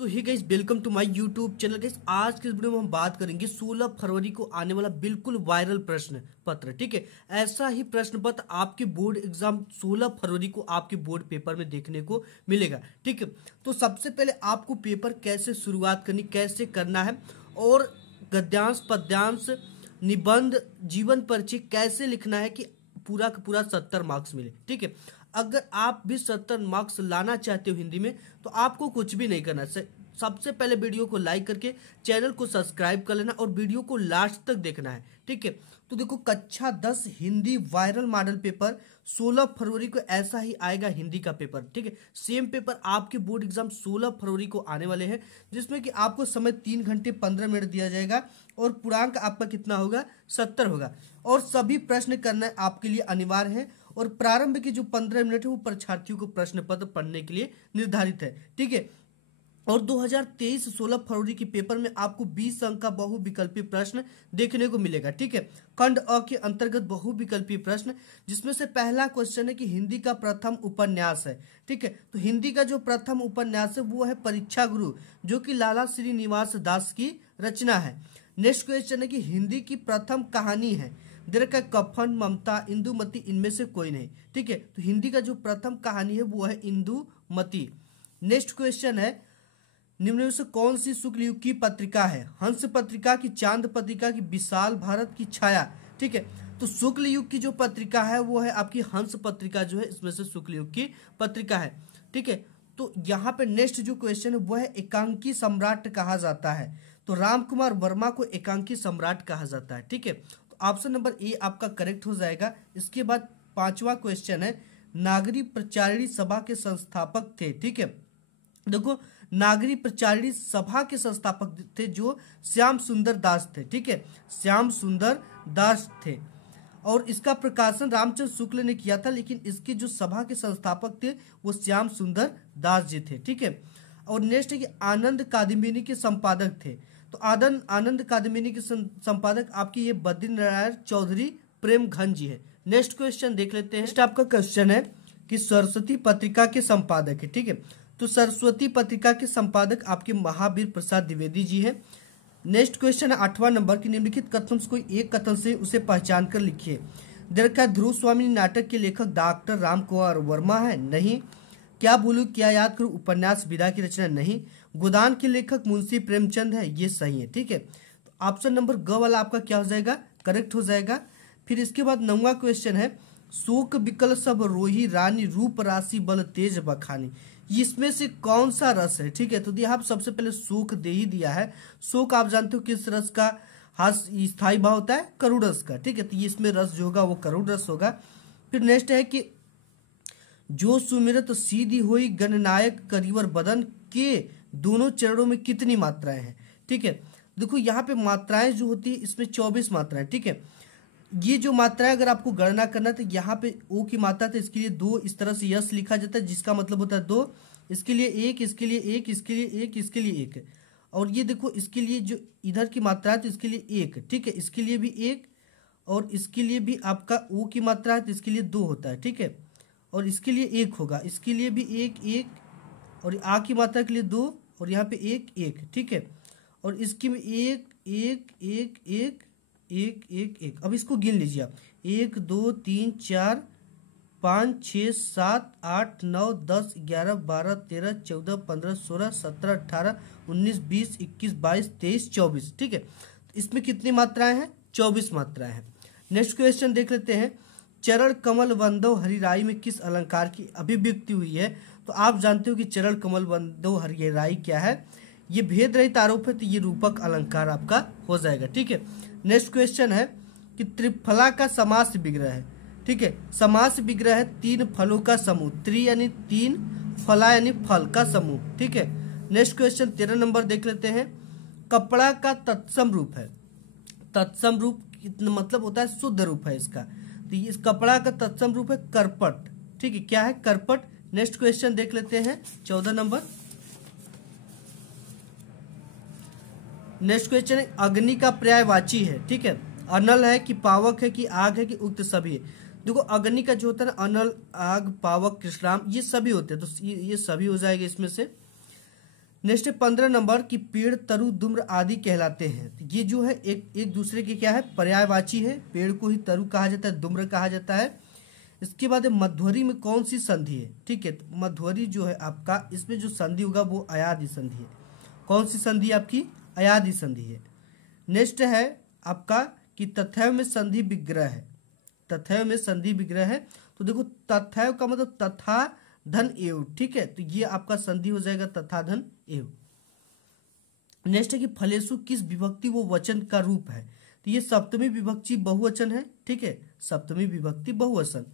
तो hi guys welcome to my YouTube channel. Guys आज के इस वीडियो में हम बात करेंगे 16 फरवरी को आने वाला बिल्कुल वायरल प्रश्न पत्र। ठीक है, ऐसा ही प्रश्न पत्र आपके बोर्ड एग्जाम 16 फरवरी को आपके बोर्ड पेपर में देखने को मिलेगा। ठीक है, तो सबसे पहले आपको पेपर कैसे शुरुआत करनी, कैसे करना है और गद्यांश, पद्यांश, निबंध, जीवन परिचय कैसे लिखना है कि पूरा का पूरा 70 मार्क्स मिले। ठीक है, अगर आप भी 70 मार्क्स लाना चाहते हो हिंदी में तो आपको कुछ भी नहीं करना। सबसे पहले वीडियो को लाइक करके चैनल को सब्सक्राइब कर लेना और वीडियो को लास्ट तक देखना है। ठीक है, तो देखो कक्षा 10 हिंदी वायरल मॉडल पेपर 16 फरवरी को ऐसा ही आएगा हिंदी का पेपर। ठीक है, सेम पेपर आपके बोर्ड एग्जाम 16 फरवरी को आने वाले हैं, जिसमें कि आपको समय 3 घंटे 15 मिनट दिया जाएगा और पूर्णांक आपका कितना होगा, 70 होगा। और सभी प्रश्न करना आपके लिए अनिवार्य है और प्रारंभ के जो 15 मिनट है वो परीक्षार्थियों को प्रश्न पत्र पढ़ने के लिए निर्धारित है। ठीक है, और 2023 16 फरवरी के पेपर में आपको 20 अंक का बहुविकल्पी प्रश्न देखने को मिलेगा। ठीक है, खंड अ के अंतर्गत बहुविकल्पी प्रश्न, जिसमें से पहला क्वेश्चन है कि हिंदी का प्रथम उपन्यास है। ठीक है, तो हिंदी का जो प्रथम उपन्यास है वो है परीक्षा गुरु, जो कि लाला श्रीनिवास दास की रचना है। नेक्स्ट क्वेश्चन है कि हिंदी की प्रथम कहानी है दीर्घ कफन, ममता, इंदुमती, इनमें से कोई नहीं। ठीक है, तो हिंदी का जो प्रथम कहानी है वो है इंदुमती। नेक्स्ट क्वेश्चन है निम्न में से कौन सी शुक्ल युग की पत्रिका है, हंस पत्रिका की, चांद पत्रिका की, विशाल भारत की, छाया। ठीक है, तो शुक्ल युग की जो पत्रिका है वो है आपकी हंस पत्रिका, जो है इसमें से शुक्ल युग की पत्रिका है। ठीक है, तो यहाँ पे नेक्स्ट जो क्वेश्चन है वो है एकांकी सम्राट कहा जाता है, तो राम कुमार वर्मा को एकांकी सम्राट कहा जाता है। ठीक है, तो ऑप्शन नंबर ए आपका करेक्ट हो जाएगा। इसके बाद पांचवा क्वेश्चन है नागरी प्रचारिणी सभा के संस्थापक थे। ठीक है, देखो नागरी प्रचारिणी सभा के संस्थापक थे जो श्याम सुंदर दास थे। ठीक है, श्याम सुंदर दास थे और इसका प्रकाशन रामचंद्र शुक्ल ने किया था, लेकिन इसकी जो सभा के संस्थापक थे वो श्याम सुंदर दास जी थे। ठीक है, और नेक्स्ट है कि आनंद कादम्बिनी के संपादक थे, तो आनंद कादम्बिनी के संपादक आपकी ये बद्रीनारायण चौधरी प्रेम घन जी है। नेक्स्ट क्वेश्चन देख लेते हैं। नेक्स्ट आपका क्वेश्चन है कि सरस्वती पत्रिका के संपादक है। ठीक है, तो सरस्वती पत्रिका के संपादक आपके महावीर प्रसाद द्विवेदी जी हैं। नेक्स्ट क्वेश्चन है 8वां नंबर की निम्नलिखित कथन से कोई एक कथन से उसे पहचान कर लिखिए। दीर्घ ध्रुव स्वामी नाटक के लेखक डॉक्टर राम कुमार वर्मा है, नहीं। क्या भूलू क्या याद करूं उपन्यास विदा की रचना, नहीं। गोदान के लेखक मुंशी प्रेमचंद है, ये सही है। ठीक है, तो ऑप्शन नंबर ग वाला आपका क्या हो जाएगा, करेक्ट हो जाएगा। फिर इसके बाद 9वां क्वेश्चन है शोक विकल सब रोही रानी रूप राशि बल तेज बखानी, इसमें से कौन सा रस है। ठीक है, तो यहाँ आप सबसे पहले शोक दे ही दिया है। शोक आप जानते हो किस रस का स्थायी भाव होता है, करुण रस का। ठीक है, तो इसमें रस जो होगा वो करुण रस होगा। फिर नेक्स्ट है कि जो सुमिरत सीधी हुई गणनायक करीवर बदन के दोनों चरणों में कितनी मात्राएं हैं। ठीक है, देखो यहाँ पे मात्राएं जो होती है इसमें 24 मात्राएं। ठीक है, ये जो मात्रा अगर आपको गणना करना तो यहाँ पे ओ की मात्रा तो इसके लिए 2 इस तरह से यस लिखा जाता है, जिसका मतलब होता है 2, इसके लिए 1, इसके लिए 1, इसके लिए 1, इसके लिए 1। और ये देखो इसके लिए जो इधर की मात्रा है तो इसके लिए 1। ठीक है, इसके लिए भी 1 और इसके लिए भी आपका ओ की मात्रा है तो इसके लिए 2 होता है। ठीक है, और इसके लिए 1 होगा, इसके लिए भी 1 1 और आ की मात्रा के लिए 2 और यहाँ पे 1 1। ठीक है, और इसकी में 1 1 1 1 1 1 1। अब इसको गिन लीजिए आप, 1 2 3 4 5 6 7 8 9 10 11 12 13 14 15 16 17 18 19 20 21 22 23 24। ठीक है, इसमें कितनी मात्राएं हैं, 24 मात्राएं हैं। नेक्स्ट क्वेश्चन देख लेते हैं चरण कमल बंदो हरिराई में किस अलंकार की अभिव्यक्ति हुई है। तो आप जानते हो कि चरण कमल बंदो हरिराई क्या है, ये भेद रहित आरोप है, तो ये रूपक अलंकार आपका हो जाएगा। ठीक है, नेक्स्ट क्वेश्चन है कि त्रिफला का समास विग्रह है। ठीक है, समास विग्रह है 3 फलों का समूह, त्रि यानी 3, फला यानी फल का समूह। ठीक है, नेक्स्ट क्वेश्चन 13 नंबर देख लेते हैं कपड़ा का तत्सम रूप है। तत्सम रूप मतलब होता है शुद्ध रूप है इसका, तो इस कपड़ा का तत्सम रूप है करपट। ठीक है, क्या है, करपट। नेक्स्ट क्वेश्चन देख लेते हैं 14 नंबर। नेक्स्ट क्वेश्चन है अग्नि का पर्यायवाची है। ठीक है, अनल है कि पावक है कि आग है कि उक्त सभी है। देखो अग्नि का जो होता है ना, अनल, आग, पावक, कृष्णाम, ये सभी होते हैं, तो ये सभी हो जाएगा इसमें से। नेक्स्ट है 15 नंबर की पेड़ तरु दुम्र आदि कहलाते हैं। तो ये जो है एक दूसरे के क्या है, पर्यायवाची है। पेड़ को ही तरु कहा जाता है, दुम्र कहा जाता है। इसके बाद है मध्वरी में कौन सी संधि है, ठीक है। तो मध्वरी जो है आपका, इसमें जो संधि होगा वो अयादि संधि है। कौन सी संधि आपकी, अयादि संधि है। नेक्स्ट है आपका कि तथैव में संधि विग्रह है। तथैव में संधि विग्रह है, तो देखो तथैव का मतलब तथा धन एव, ठीक है। तो ये आपका संधि हो जाएगा तथा धन एव। नेक्स्ट है कि फलेसु किस विभक्ति वो वचन का रूप है। तो ये सप्तमी विभक्ति बहुवचन है, ठीक है, सप्तमी विभक्ति बहुवचन।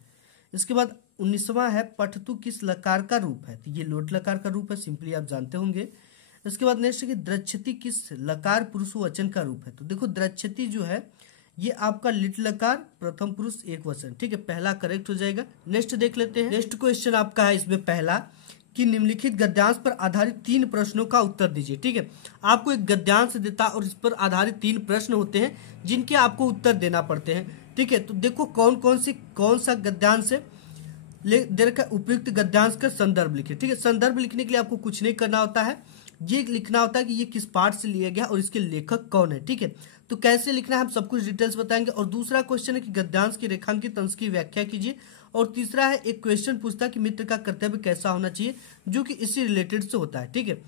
इसके बाद 19वां है पठतु किस लकार का रूप है। तो ये लोट लकार का रूप है, सिंपली आप जानते होंगे। इसके बाद नेक्स्ट है कि द्रच्छति किस लकार पुरुष वचन का रूप है। तो देखो द्रच्छति जो है ये आपका लिट लकार प्रथम पुरुष एक वचन, ठीक है, पहला करेक्ट हो जाएगा। नेक्स्ट देख लेते हैं। नेक्स्ट क्वेश्चन आपका है इसमें पहला कि निम्नलिखित गद्यांश पर आधारित 3 प्रश्नों का उत्तर दीजिए, ठीक है। आपको एक गद्यांश देता और इस पर आधारित 3 प्रश्न होते हैं जिनके आपको उत्तर देना पड़ते हैं, ठीक है। तो देखो कौन सा गद्यांश है दे रखा है, उपयुक्त गद्यांश का संदर्भ लिखिए, ठीक है। संदर्भ लिखने के लिए आपको कुछ नहीं करना होता है, ये लिखना होता है कि ये किस पाठ से लिया गया और इसके लेखक कौन है, ठीक है। तो कैसे लिखना है हम सब कुछ डिटेल्स बताएंगे। और दूसरा क्वेश्चन है कि गद्यांश की रेखांकित अंश की व्याख्या कीजिए। और तीसरा है एक क्वेश्चन पूछता है कि मित्र का कर्तव्य कैसा होना चाहिए, जो कि इससे रिलेटेड से होता है, ठीक है।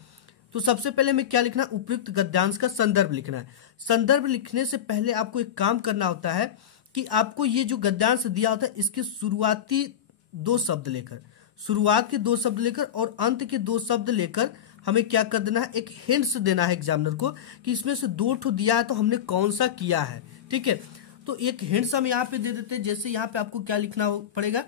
तो सबसे पहले हमें क्या लिखना है, उपयुक्त गद्यांश का संदर्भ लिखना है। संदर्भ लिखने से पहले आपको एक काम करना होता है कि आपको ये जो गद्यांश दिया होता है इसके शुरुआती 2 शब्द लेकर, शुरुआत के 2 शब्द लेकर और अंत के 2 शब्द लेकर हमें क्या कर देना है, एक हिंट्स देना है एग्जामिनर को कि इसमें से 2 ठो दिया है तो हमने कौन सा किया है, ठीक है। तो एक हिंट्स हम यहाँ पे दे देते हैं। जैसे यहाँ पे आपको क्या लिखना पड़ेगा,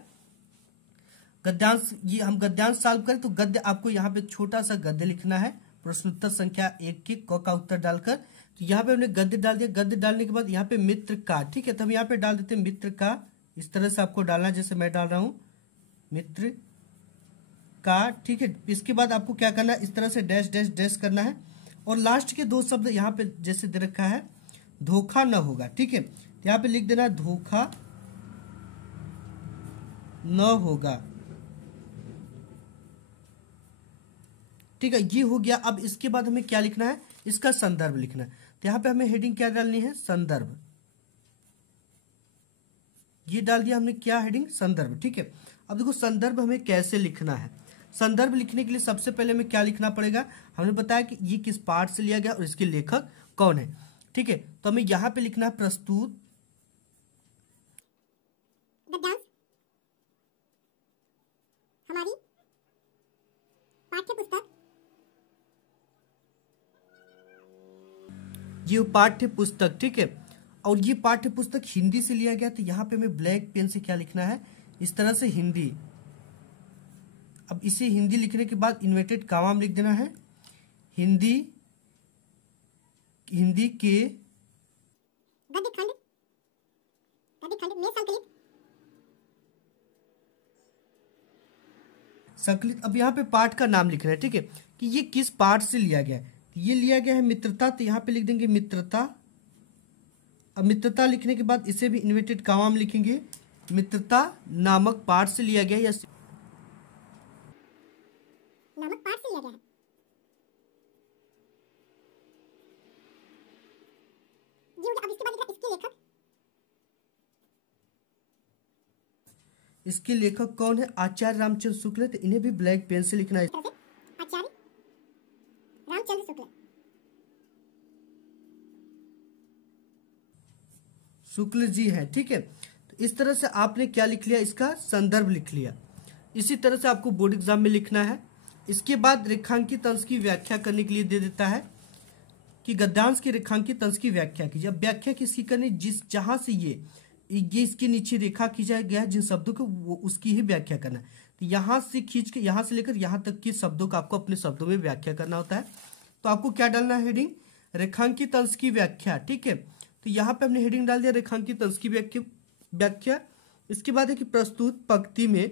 गद्यांश, ये हम गद्यांश सॉल्व करें तो गद्य आपको यहाँ पे छोटा सा गद्य लिखना है प्रश्नोत्तर संख्या 1 के क का उत्तर डालकर। तो यहाँ पे हमने गद्य डाल दिया। गद्य डालने के बाद यहाँ पे मित्र का, ठीक है, तो हम यहाँ पे डाल देते हैं मित्र का। इस तरह से आपको डालना है जैसे मैं डाल रहा हूँ, मित्र का, ठीक है। इसके बाद आपको क्या करना है, इस तरह से डैश डैश डैश करना है। और लास्ट के 2 शब्द यहाँ पे जैसे दे रखा है धोखा न होगा, ठीक है, यहाँ पे लिख देना धोखा न होगा, ठीक है, ये हो गया। अब इसके बाद हमें क्या लिखना है, इसका संदर्भ लिखना है। तो यहाँ पे हमें हेडिंग क्या डालनी है, संदर्भ। ये डाल दिया हमने, क्या हेडिंग, संदर्भ, ठीक है। अब देखो संदर्भ हमें कैसे लिखना है। संदर्भ लिखने के लिए सबसे पहले हमें क्या लिखना पड़ेगा, हमने बताया कि ये किस पाठ से लिया गया और इसके लेखक कौन है, ठीक है। तो हमें यहाँ पे लिखना है प्रस्तुत गद्यांश हमारी पाठ्य पुस्तक, ये पाठ्य पुस्तक, ठीक है। और ये पाठ्य पुस्तक हिंदी से लिया गया। तो यहाँ पे हमें ब्लैक पेन से क्या लिखना है, इस तरह से हिंदी। अब इसे हिंदी लिखने के बाद इन्वर्टेड कॉमा में लिख देना है हिंदी के गद्य खंड में संकलित। अब यहाँ पे पाठ का नाम लिखना है, ठीक है, कि ये किस पाठ से लिया गया है। ये लिया गया है मित्रता, तो यहाँ पे लिख देंगे मित्रता। अब मित्रता लिखने के बाद इसे भी इन्वर्टेड कॉमा में लिखेंगे मित्रता नामक पाठ से लिया गया या नामक पाठ से लिया गया है। अब इसके बाद लिखना इसके लेखक। इसके लेखक कौन है, आचार्य रामचंद्र शुक्ल। तो इन्हें भी ब्लैक पेन से लिखना है, आचार्य रामचंद्र शुक्ल। शुक्ल जी है, ठीक है। तो इस तरह से आपने क्या लिख लिया, इसका संदर्भ लिख लिया। इसी तरह से आपको बोर्ड एग्जाम में लिखना है। इसके बाद रेखांकित अंश की व्याख्या करने के लिए दे देता है कि गद्यांश के रेखांकित अंश की व्याख्या कीजिए। अब व्याख्या किसकी करनी, जहां से ये इसके नीचे रेखा खींचा गया है जिन शब्दों को, वो उसकी ही व्याख्या करना है। तो यहां से खींच के यहां से लेकर यहां तक के शब्दों का आपको अपने शब्दों में व्याख्या करना होता है। तो आपको क्या डालना है, हेडिंग रेखांकित अंश की व्याख्या, ठीक है। तो यहाँ पे हमने हेडिंग डाल दिया रेखांकित अंश की व्याख्या। इसके बाद है कि प्रस्तुत पंक्ति में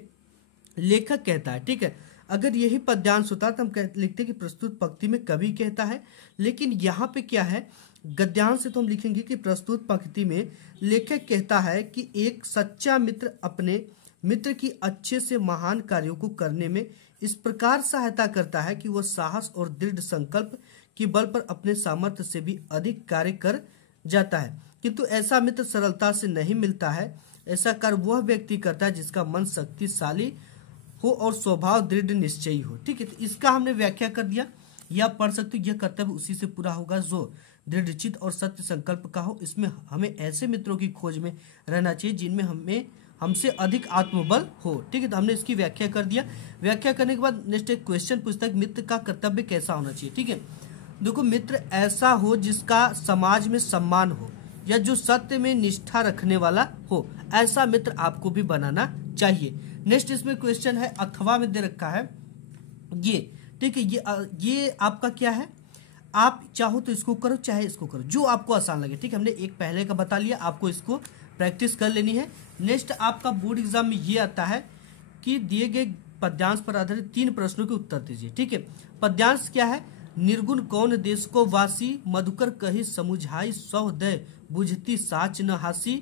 लेखक कहता है, ठीक है। अगर यही पद्यांश होता तो हम लिखते कि प्रस्तुत पंक्ति में कवि कहता है, लेकिन यहाँ पे क्या है, गद्यांश से तो हम लिखेंगे कि प्रस्तुत पंक्ति में लेखक कहता है कि एक सच्चा मित्र अपने मित्र की अच्छे से महान कार्यों को करने में इस प्रकार सहायता करता है कि वह साहस और दृढ़ संकल्प के बल पर अपने सामर्थ्य से भी अधिक कार्य कर जाता है। किंतु ऐसा मित्र सरलता से नहीं मिलता है। ऐसा कार्य वह व्यक्ति करता है जिसका मन शक्तिशाली हो और स्वभाव दृढ़ निश्चयी हो। ठीक है, तो इसका हमने व्याख्या कर दिया, या पढ़ सकते हो। यह कर्तव्य उसी से पूरा होगा जो दृढ़चित और सत्य संकल्प का हो। इसमें हमें ऐसे मित्रों की खोज में रहना चाहिए जिनमें हमसे अधिक आत्मबल हो। ठीक है, तो हमने इसकी व्याख्या कर दिया। व्याख्या करने के बाद नेक्स्ट एक क्वेश्चन पूछता है, मित्र का कर्तव्य कैसा होना चाहिए। ठीक है, देखो, मित्र ऐसा हो जिसका समाज में सम्मान हो, या जो सत्य में निष्ठा रखने वाला हो, ऐसा मित्र आपको भी बनाना चाहिए। नेक्स्ट इसमें क्वेश्चन है, अथवा में दे रखा है ये। ठीक है, ये आपका क्या है, आप चाहो तो इसको करो चाहे इसको करो, जो आपको आसान लगे। ठीक है, हमने एक पहले का बता लिया, आपको इसको प्रैक्टिस कर लेनी है। नेक्स्ट आपका बोर्ड एग्जाम में ये आता है कि दिए गए पद्यांश पर आधारित 3 प्रश्नों के उत्तर दीजिए। ठीक है, पद्यांश क्या है, निर्गुण कौन देश को वासी, मधुकर कही समुझाई सौ दय, बुझती साच न हासी,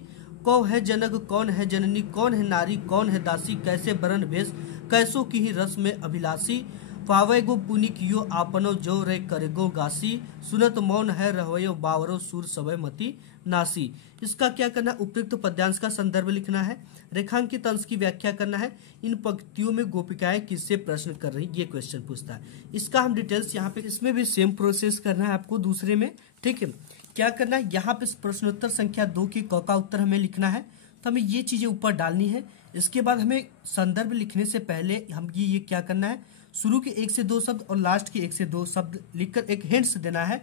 कौ है जनक कौन है जननी, कौन है नारी कौन है दासी, कैसे बरन भेष कैसो की ही रस में अभिलाषी, पावे गो पुनि कियो आपनो जो रे करे गो गासी, सुनत मौन है रहवयो बावरो सुर सवय मति नासी। इसका क्या करना है, उपयुक्त पद्यांश का संदर्भ लिखना है, रेखांकित अंश की व्याख्या करना है, इन पंक्तियों में गोपिकाएं किससे प्रश्न कर रही, ये क्वेश्चन पूछता है। इसका हम डिटेल्स यहाँ पे, इसमें भी सेम प्रोसेस करना है आपको दूसरे में। ठीक है, क्या करना है, यहाँ पे प्रश्नोत्तर संख्या 2 की क का उत्तर हमें लिखना है, तो हमें ये चीजें ऊपर डालनी है। इसके बाद हमें संदर्भ लिखने से पहले हम ये क्या करना है, शुरू के 1 से 2 शब्द और लास्ट के 1 से 2 शब्द लिखकर एक हिंट्स देना है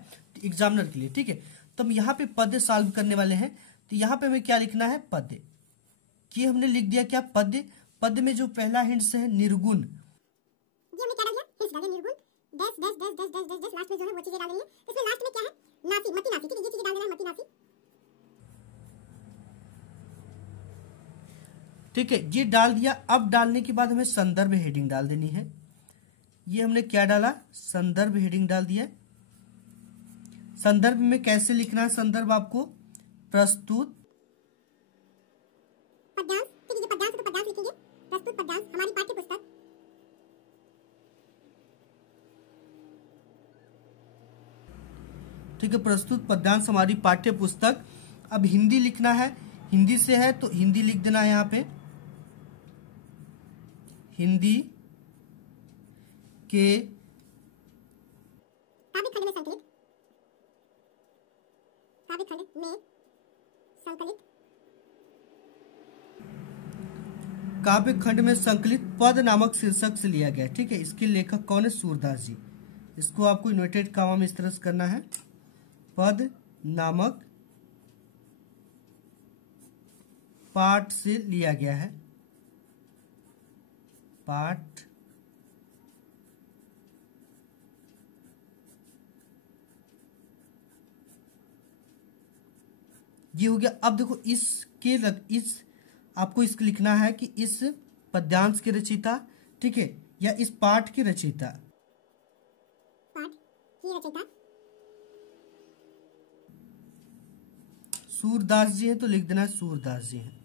एग्जामिनर के लिए। ठीक है, तो हम यहाँ पे पद्य सॉल्व करने वाले हैं, तो यहाँ पे हमें क्या लिखना है, पद्य। ये हमने लिख दिया क्या, पद्य। पद्य में जो पहला हिंट्स है निर्गुण, ये हमने क्या डाल दिया, हिंट्स डाल दिया, निर्गुण dash dash dash dash dash dash, last में जो है वो चीजें डाल देनी है। इसमें लास्ट में क्या है, नासी, मति नासी। ठीक है, ये चीजें डाल देना है, मति नासी। ठीक है, ये डाल दिया। अब डालने के बाद हमें संदर्भ हेडिंग डाल देनी है। ये हमने क्या डाला, संदर्भ हेडिंग डाल दिया। संदर्भ में कैसे लिखना है, संदर्भ आपको प्रस्तुत पद्यांश। ठीक है, ये पद्यांश तो पद्यांश लिखेंगे, प्रस्तुत पद्यांश हमारी पाठ्य पुस्तक। ठीक है, प्रस्तुत पद्यांश हमारी पाठ्य पुस्तक। अब हिंदी लिखना है, हिंदी से है तो हिंदी लिख देना है यहाँ पे, हिंदी के काव्य खंड में संकलित, काव्य खंड में संकलित, काव्य खंड में संकलित पद नामक शीर्षक से लिया गया। ठीक है, इसके लेखक कौन है, सूरदास जी। इसको आपको इन्वर्टेड कामा में इस तरह से करना है, पद नामक पाठ से लिया गया है, पाठ ये हो गया। अब देखो इस आपको इसको लिखना है कि इस पद्यांश के रचयिता, ठीक है, या इस पाठ के रचयिता, पाठ की रचयिता सूरदास जी हैं, तो लिख देना है सूरदास जी हैं।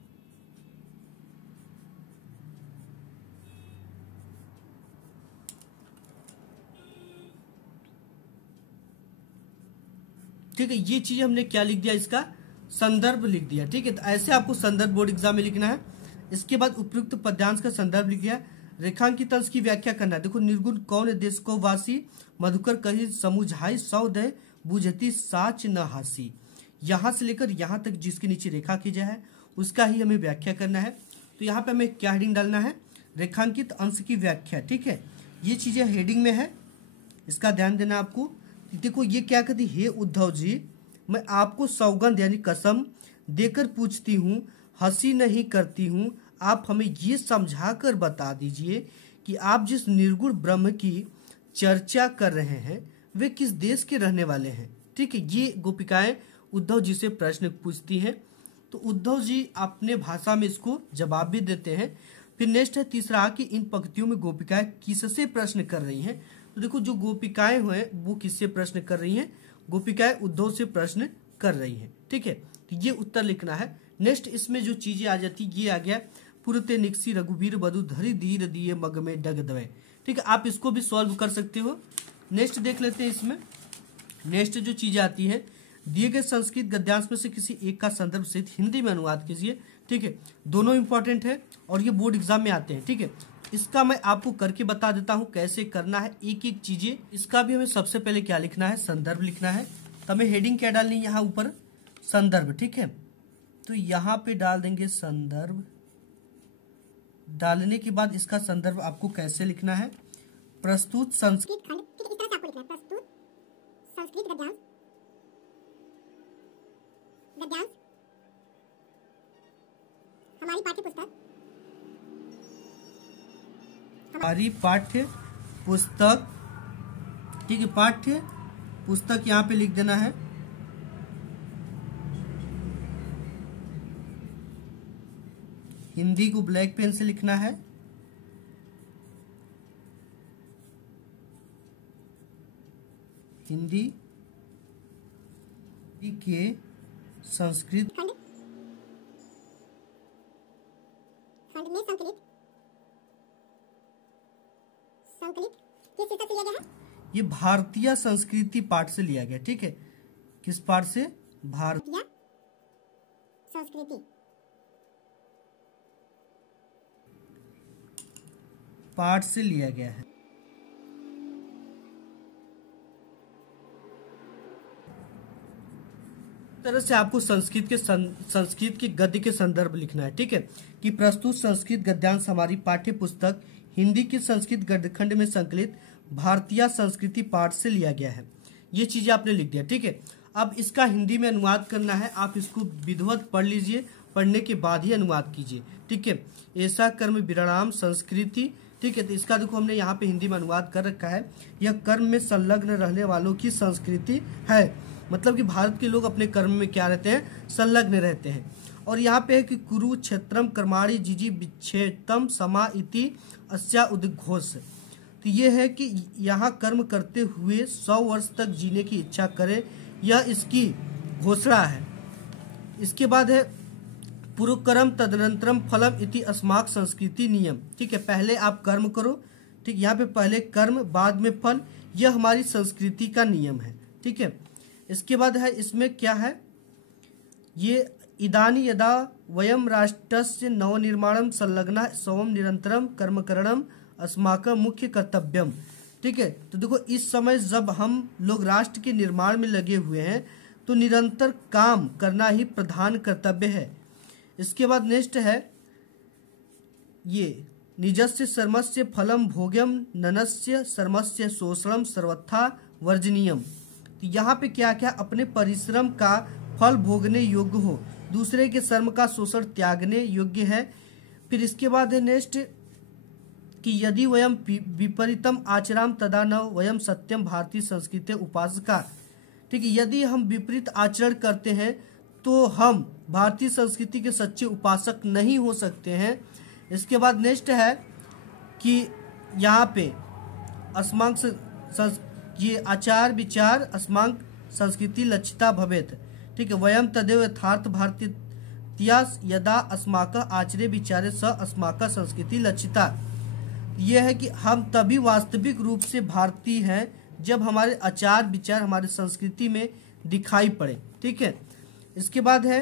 ठीक है, ये चीज हमने क्या लिख दिया, इसका संदर्भ लिख दिया। ठीक है, तो ऐसे आपको संदर्भ बोर्ड एग्जाम में लिखना है। इसके बाद उपयुक्त पद्यांश का संदर्भ लिख दिया, रेखांकित अंश की व्याख्या करना है। देखो, निर्गुण कौन देश को वासी, मधुकर कही समुझाई सौ दय, बुझती साच न हासी। यहां से लेकर यहां तक जिसके नीचे रेखा खींचा है उसका ही हमें व्याख्या करना है। तो यहाँ पे हमें क्या हेडिंग डालना है, रेखांकित अंश की व्याख्या। ठीक है, ये चीजें हेडिंग में है, इसका ध्यान देना आपको। देखो, ये क्या कहती, हे उद्धव जी, मैं आपको सौगंध यानी कसम देकर पूछती हूँ, हंसी नहीं करती हूँ, आप हमें ये समझा कर बता दीजिए कि आप जिस निर्गुण ब्रह्म की चर्चा कर रहे हैं वे किस देश के रहने वाले हैं। ठीक है, ये गोपिकाएं उद्धव जी से प्रश्न पूछती हैं, तो उद्धव जी अपने भाषा में इसको जवाब भी देते हैं। फिर नेक्स्ट है तीसरा कि इन पंक्तियों में गोपिकाएं किससे प्रश्न कर रही हैं। तो देखो, जो गोपिकाएं हुए वो किससे प्रश्न कर रही हैं, गोपिकाएं उद्धव से प्रश्न कर रही हैं। ठीक है, तो ये उत्तर लिखना है। नेक्स्ट इसमें जो चीजें आ जाती, ये आ गया, पुरते निकसी रघुवीर बधु धरी धीर दिए मग में डग दवे। ठीक है, आप इसको भी सॉल्व कर सकते हो। नेक्स्ट देख लेते हैं। इसमें नेक्स्ट जो चीजें आती है, दिए गए संस्कृत गद्यांश में से किसी एक का संदर्भ सहित हिंदी में अनुवाद कीजिए। ठीक है, दोनों इंपॉर्टेंट है और ये बोर्ड एग्जाम में आते हैं। ठीक है, इसका मैं आपको करके बता देता हूं कैसे करना है एक एक चीजें। इसका भी हमें सबसे पहले क्या लिखना है, संदर्भ लिखना है। तो हमें हेडिंग क्या डालनी है, यहाँ ऊपर संदर्भ। ठीक है, तो यहाँ पे डाल देंगे संदर्भ। डालने के बाद इसका संदर्भ आपको कैसे लिखना है, प्रस्तुत संस्कृत खंड, ठीक है, इस तरह से आपको लिखना है, प्रस्तुत संस्कृत गद्यांश हमारी पाठ्य पुस्तक ठीक है, पाठ्य पुस्तक यहाँ पे लिख देना है। हिंदी को ब्लैक पेन से लिखना है। हिंदी के संस्कृत खंड में संकलित किस शीर्षक से लिया गया है? ये भारतीय संस्कृति पाठ से लिया गया। ठीक है, किस पाठ से, भारतीय संस्कृति पाठ से लिया गया है। तरह से आपको संस्कृत के गद्य के संदर्भ लिखना है। ठीक है, कि प्रस्तुत संस्कृत गद्यांश हमारी पाठ्य पुस्तक हिंदी के संस्कृत गद्यखंड में संकलित भारतीय संस्कृति पाठ से लिया गया है। ये चीजें आपने लिख दिया। ठीक है, अब इसका हिंदी में अनुवाद करना है। आप इसको विधिवत पढ़ लीजिए, पढ़ने के बाद ही अनुवाद कीजिए। ठीक है, ऐसा कर्म विराम संस्कृति। ठीक है, तो इसका देखो हमने यहाँ पे हिंदी में अनुवाद कर रखा है। यह कर्म में संलग्न रहने वालों की संस्कृति है। मतलब कि भारत के लोग अपने कर्म में क्या रहते हैं, संलग्न रहते हैं। और यहाँ पे है कि कुरुक्षेत्रम कर्माणि जिजी विच्छेदम समा इति अस्या उद्घोष। तो ये है कि यहाँ कर्म करते हुए 100 वर्ष तक जीने की इच्छा करे, यह इसकी घोषणा है। इसके बाद है पूर्व कर्म तदनंतरम फलम इति अस्माक संस्कृति नियम। ठीक है, पहले आप कर्म करो। ठीक, यहाँ पे पहले कर्म बाद में फल, यह हमारी संस्कृति का नियम है। ठीक है, इसके बाद है इसमें क्या है, ये इदानी यदा वयम राष्ट्रस्य नवनिर्माणम संलग्ना स्वयं निरंतरम कर्मकरणम अस्माकं मुख्य कर्तव्यम। ठीक है, तो देखो इस समय जब हम लोग राष्ट्र के निर्माण में लगे हुए हैं तो निरंतर काम करना ही प्रधान कर्तव्य है। इसके बाद नेक्स्ट है ये निजस्य सर्मस्य फलम भोग्यम ननस्य सर्मस्य शोषणम सर्वथा वर्जनीयम। तो यहाँ पे क्या क्या, अपने परिश्रम का फल भोगने योग्य हो, दूसरे के श्रम का शोषण त्यागने योग्य है। फिर इसके बाद है नेक्स्ट कि यदि वयम विपरीतम आचराम तदा न वयम सत्यम भारतीय संस्कृति उपासका। ठीक है, यदि हम विपरीत आचरण करते हैं तो हम भारतीय संस्कृति के सच्चे उपासक नहीं हो सकते हैं। इसके बाद नेक्स्ट है कि यहाँ पे अस्मांक ये आचार विचार अस्मांक संस्कृति लक्षिता भवेत। ठीक है, वयम तदेव यथार्थ भारतीय यदा अस्माक आचरे विचारे स अस्माक संस्कृति लक्षिता। यह है कि हम तभी वास्तविक रूप से भारतीय हैं जब हमारे आचार विचार हमारी संस्कृति में दिखाई पड़े। ठीक है, इसके बाद है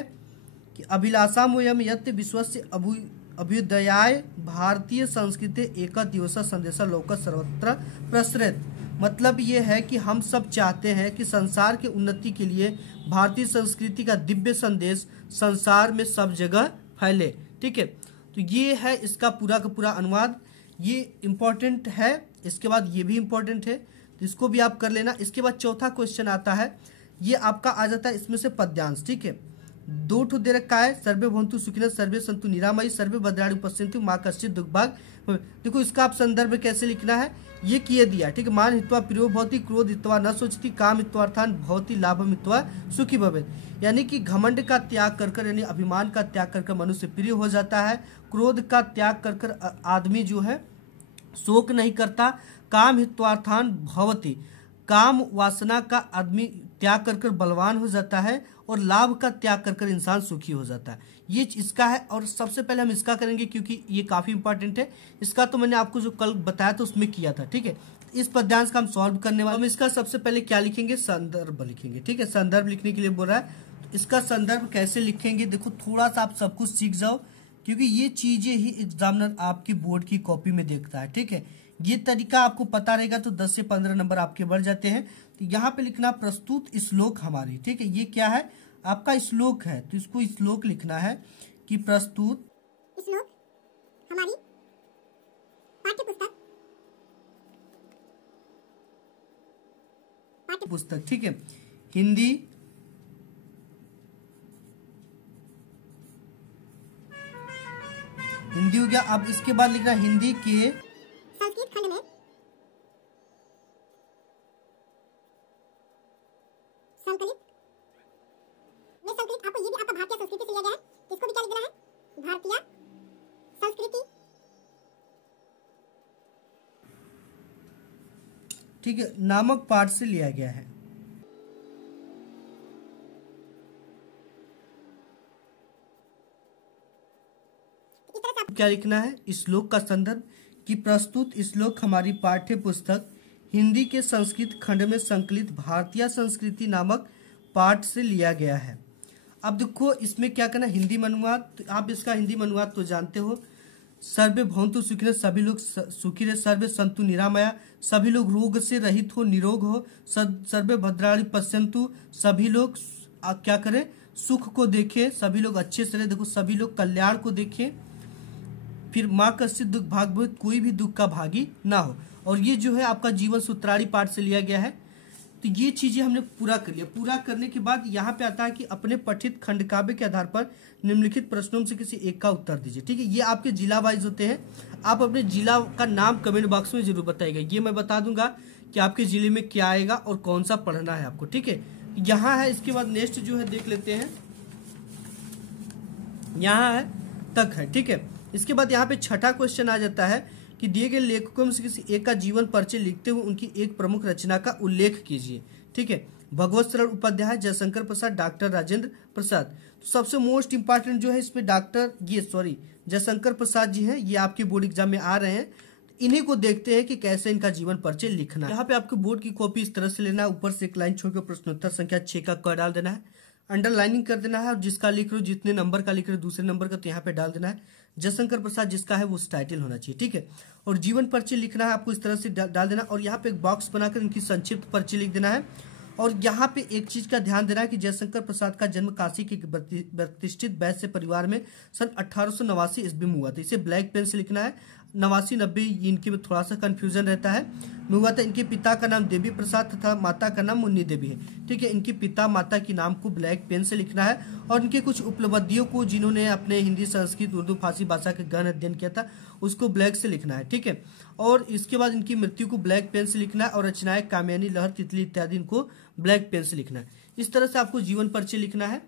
कि अभिलाषामोयम यत् विश्वस्य अभ्युदयाय भारतीय संस्कृति एक दिवस संदेश लोक सर्वत्र प्रसृत। मतलब ये है कि हम सब चाहते हैं कि संसार के उन्नति के लिए भारतीय संस्कृति का दिव्य संदेश संसार में सब जगह फैले। ठीक है, तो ये है इसका पूरा का पूरा अनुवाद। ये इम्पोर्टेंट है। इसके बाद ये भी इम्पोर्टेंट है, तो इसको भी आप कर लेना। इसके बाद चौथा क्वेश्चन आता है, ये आपका आ जाता है इसमें से पद्यांश। ठीक है, 2 ठो दे रखा है, सर्वे भवन्तु सुखिनः सर्वे सन्तु निरामयी सर्वे भद्राणि पश्यन्तु माँ कश्चित् दुर्भाग्। देखो इसका आप संदर्भ कैसे लिखना है, ये किए दिया। ठीक है, मान हित्वा प्रियो भवति क्रोध हित्वा न सोचती काम हित्वार्थान भवति लाभम हित्वा सुखी भवेत्। यानी कि घमंड का त्याग कर यानी अभिमान का त्याग कर मनुष्य प्रिय हो जाता है। क्रोध का त्याग कर आदमी जो है शोक नहीं करता। काम हित्वार्थान भवति, काम वासना का आदमी त्याग कर कर बलवान हो जाता है और लाभ का त्याग कर कर इंसान सुखी हो जाता है। ये इसका है और सबसे पहले हम इसका करेंगे क्योंकि ये काफी इंपॉर्टेंट है। इसका तो मैंने आपको जो कल बताया था उसमें किया था, ठीक है। इस पद्यांश का हम सॉल्व करने वाले। हम इसका सबसे पहले क्या लिखेंगे, संदर्भ लिखेंगे, ठीक है। संदर्भ लिखने के लिए बोल रहा है, तो इसका संदर्भ कैसे लिखेंगे, देखो थोड़ा सा आप सब कुछ सीख जाओ क्योंकि ये चीजें ही एग्जामिनर आपकी बोर्ड की कॉपी में देखता है, ठीक है। ये तरीका आपको पता रहेगा तो 10 से 15 नंबर आपके बढ़ जाते हैं। तो यहाँ पे लिखना प्रस्तुत श्लोक हमारी, ठीक है। ये क्या है, आपका श्लोक है, तो इसको श्लोक लिखना है कि प्रस्तुत श्लोक हमारी पाठ्य पुस्तक, ठीक है। हिंदी हो गया। अब इसके बाद लिखना हिंदी के संस्कृत खंड में संकलित आपको ये भी आपका भारतीय संस्कृति से लिया गया है, इसको भी क्या लिख देना है, भारतीय संस्कृति, ठीक है, नामक पाठ से लिया गया है। क्या लिखना है, श्लोक का संदर्भ कि प्रस्तुत श्लोक हमारी पाठ्य पुस्तक हिंदी के संस्कृत खंड में संकलित भारतीय संस्कृति नामक पाठ से लिया गया है। अब देखो इसमें क्या करना, हिंदी में अनुवाद, तो आप इसका हिंदी में अनुवाद तो जानते हो, सर्वे भवन्तु सुखिनः, सभी लोग सुखी रहे, सर्वे सन्तु निरामया, सभी लोग रोग से रहित हो, निरोग हो, सर्वे भद्राणि पश्यन्तु, सभी लोग क्या करें, सुख को देखें, सभी लोग अच्छे से रहे, देखो सभी लोग कल्याण को देखें, फिर माँ कश्चित् दुख भाग भवेत्, कोई भी दुख का भागी ना हो। और ये जो है आपका जीवन सूत्राणी पाठ से लिया गया है। तो ये चीजें हमने पूरा कर लिया। पूरा करने के बाद यहाँ पे आता है कि अपने पठित खंड काव्य के आधार पर निम्नलिखित प्रश्नों में से किसी एक का उत्तर दीजिए, ठीक है। ये आपके जिला वाइज होते हैं, आप अपने जिला का नाम कमेंट बॉक्स में जरूर बताइएगा। ये मैं बता दूंगा कि आपके जिले में क्या आएगा और कौन सा पढ़ना है आपको, ठीक है। यहाँ है, इसके बाद नेक्स्ट जो है देख लेते हैं, यहाँ है तक है, ठीक है। इसके बाद यहाँ पे छठा क्वेश्चन आ जाता है कि दिए गए लेखकों में से किसी एक का जीवन परिचय लिखते हुए उनकी एक प्रमुख रचना का उल्लेख कीजिए, ठीक है। भगवत शरण उपाध्याय, जयशंकर प्रसाद, डॉक्टर राजेंद्र प्रसाद। तो सबसे मोस्ट इंपॉर्टेंट जो है इसमें जयशंकर प्रसाद जी हैं, ये आपके बोर्ड एग्जाम में आ रहे हैं। इन्हीं को देखते हैं कि कैसे इनका जीवन परिचय लिखना है। यहाँ पे आपको बोर्ड की कॉपी इस तरह से लेना है, ऊपर से एक लाइन छोड़कर प्रश्नोत्तर संख्या 6 का क डाल देना है, अंडरलाइनिंग कर देना है, और जिसका लिख रहे हो, जितने नंबर का लिख रहे हो दूसरे नंबर का, तो यहाँ पे डाल देना है जयशंकर प्रसाद जिसका है वो उस टाइटल होना चाहिए, ठीक है। और जीवन परिचय लिखना है आपको इस तरह से डाल देना, और यहाँ पे एक बॉक्स बनाकर इनकी संक्षिप्त परिचय लिख देना है। और यहाँ पे एक चीज का ध्यान देना है कि जयशंकर प्रसाद का जन्म काशी के प्रतिष्ठित वैश्य परिवार में सन 1889 ईस्वी में हुआ था। इसे ब्लैक पेन से लिखना है। 89-90 इनके में थोड़ा सा कंफ्यूजन रहता है। में हुआ था। इनके पिता का नाम देवी प्रसाद तथा माता का नाम मुन्नी देवी है, ठीक है। इनके पिता माता के नाम को ब्लैक पेन से लिखना है, और इनके कुछ उपलब्धियों को जिन्होंने अपने हिंदी, संस्कृत, उर्दू, फारसी भाषा के गहन अध्ययन किया था उसको ब्लैक से लिखना है, ठीक है। और इसके बाद इनकी मृत्यु को ब्लैक पेन से लिखना है, और रचनाएं कामयानी, लहर, तितली इत्यादि इनको ब्लैक पेन से लिखना है। इस तरह से आपको जीवन परिचय लिखना है,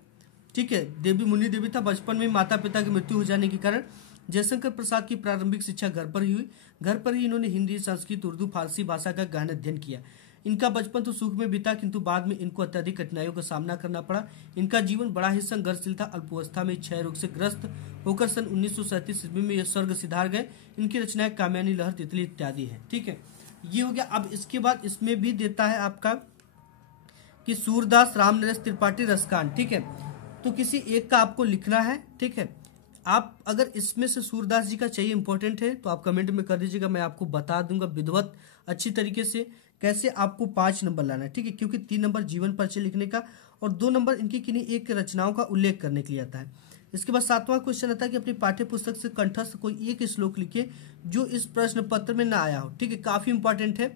ठीक है। देवी मुन्नी देवी था। बचपन में माता पिता की मृत्यु हो जाने के कारण जयशंकर प्रसाद की प्रारंभिक शिक्षा घर पर ही हुई। घर पर ही इन्होंने हिंदी, संस्कृत, उर्दू, फारसी भाषा का गहन अध्ययन किया। इनका बचपन तो सुख में बीता, किंतु बाद में इनको अत्यधिक कठिनाइयों का सामना करना पड़ा। इनका जीवन बड़ा ही संघर्षशील था। अल्पावस्था में क्षय रोग से ग्रस्त होकर सन 1937 ईस्वी में ये स्वर्ग सिधार गए। इनकी रचनाएं कामयानी, लहर, तितली इत्यादि है, ठीक है। ये हो गया। अब इसके बाद इसमें भी देता है आपका कि सूरदास रामनरेश त्रिपाठी रसकांड, ठीक है। तो किसी एक का आपको लिखना है, ठीक है। आप अगर इसमें से सूरदास जी का चाहिए, इंपॉर्टेंट है, तो आप कमेंट में कर दीजिएगा, मैं आपको बता दूंगा विधिवत अच्छी तरीके से कैसे आपको 5 नंबर लाना है, ठीक है। क्योंकि 3 नंबर जीवन परिचय लिखने का और 2 नंबर इनकी किन्हीं एक रचनाओं का उल्लेख करने के लिए आता है। इसके बाद 7वां क्वेश्चन आता है कि अपनी पाठ्य पुस्तक से कंठस्थ कोई एक श्लोक लिखिए जो इस प्रश्न पत्र में ना आया हो, ठीक है। काफी इंपॉर्टेंट है।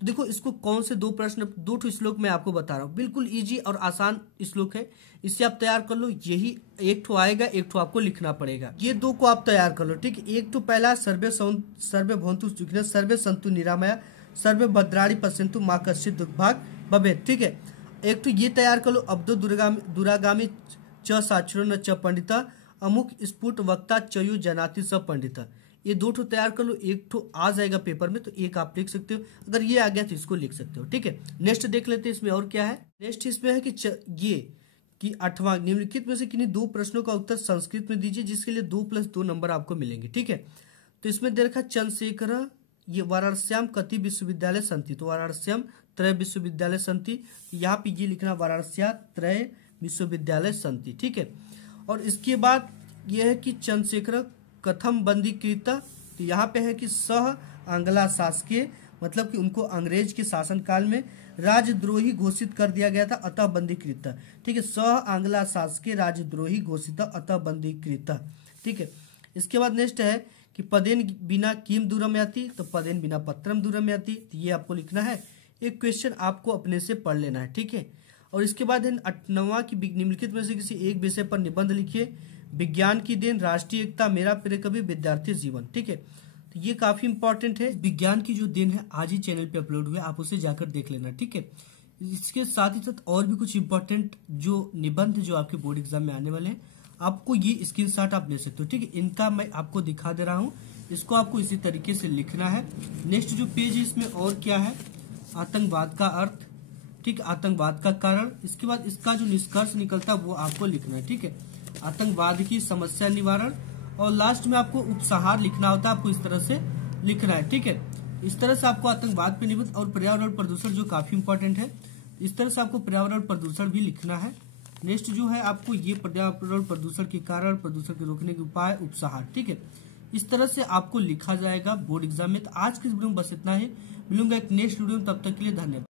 तो देखो इसको कौन से 2 श्लोक मैं आपको बता रहा हूँ, बिल्कुल इजी और आसान श्लोक है। इससे आप तैयार कर लो। यही एक ठो आएगा, एक ठो आपको लिखना पड़ेगा। ये 2 को आप तैयार कर लो, ठीक है। एक तो पहला सर्वे भवन्तु सुखिनः, सर्वे सन्तु निरामया, सर्वे भद्राणि पश्यन्तु, मा कश्चित् दुःखभाग् भवेत्, ठीक है। एक तो ये तैयार कर लो। अब्दो दुरागामी च साक्षरो न च पंडिता, अमुक स्फुट वक्ता चयु जनाति स पंडिता। ये 2 ठो तैयार कर लो, 1 ठो आ जाएगा पेपर में तो 1 आप लिख सकते हो, अगर ये आ गया तो इसको लिख सकते हो। ठीक है, नेक्स्ट देख लेते हैं इसमें और क्या है। नेक्स्ट इसमें है कि 8वां निम्नलिखित में से किन्हीं 2 प्रश्नों का उत्तर संस्कृत में दीजिए जिसके लिए 2+2 नंबर आपको मिलेंगे। ठीक है, तो इसमें दे रखा चंद्रशेखर ये वाराणस्याम कति विश्वविद्यालय संति, तो वाराणस्याम त्रय विश्वविद्यालय संति, यहाँ पे ये लिखना वाराणस्या त्रय विश्वविद्यालय संति। ठीक है, और इसके बाद यह है कि चंद्रशेखर कथम बंदीकृत, तो यहाँ पे है कि सह आंग्ला शासकीय, मतलब कि उनको अंग्रेज के शासनकाल में राजद्रोही घोषित कर दिया गया था, अतः बंदीकृत। ठीक है, सह आंग्ला शासकीय राजद्रोही घोषित अतः बंदीकृत। ठीक है, इसके बाद नेक्स्ट है कि पदेन बिना किम दूरम याति, तो पदेन बिना पत्रम दूरम याति, तो ये आपको लिखना है। एक क्वेश्चन आपको अपने से पढ़ लेना है। ठीक है, और इसके बाद है 9वां की निम्नलिखित में से किसी एक विषय पर निबंध लिखिए। विज्ञान की देन, राष्ट्रीय एकता, मेरा प्रिय कवि, विद्यार्थी जीवन। ठीक है, तो ये काफी इंपॉर्टेंट है। विज्ञान की जो देन है आज ही चैनल पे अपलोड हुआ है, आप उसे जाकर देख लेना। ठीक है, इसके साथ ही साथ और भी कुछ इंपॉर्टेंट जो निबंध जो आपके बोर्ड एग्जाम में आने वाले हैं, आपको ये स्क्रीनशॉट आप ले सकते हो। ठीक है, इनका मैं आपको दिखा दे रहा हूँ, इसको आपको इसी तरीके से लिखना है। नेक्स्ट जो पेज है इसमें और क्या है, आतंकवाद का अर्थ, ठीक, आतंकवाद का कारण, इसके बाद इसका जो निष्कर्ष निकलता है वो आपको लिखना है। ठीक है, आतंकवाद की समस्या निवारण, और लास्ट में आपको उपसंहार लिखना होता है, आपको इस तरह से लिखना है। ठीक है, इस तरह से आपको आतंकवाद पे निबंध और पर्यावरण प्रदूषण जो काफी इंपॉर्टेंट है, इस तरह से आपको पर्यावरण प्रदूषण भी लिखना है। नेक्स्ट जो है आपको ये पर्यावरण प्रदूषण के कारण, प्रदूषण के रोकने के उपाय, उपसंहार। ठीक है, इस तरह से आपको लिखा जाएगा बोर्ड एग्जाम में। तो आज के इस वीडियो में बस इतना ही, मिलूंगा एक नेक्स्ट वीडियो में, तब तक के लिए धन्यवाद।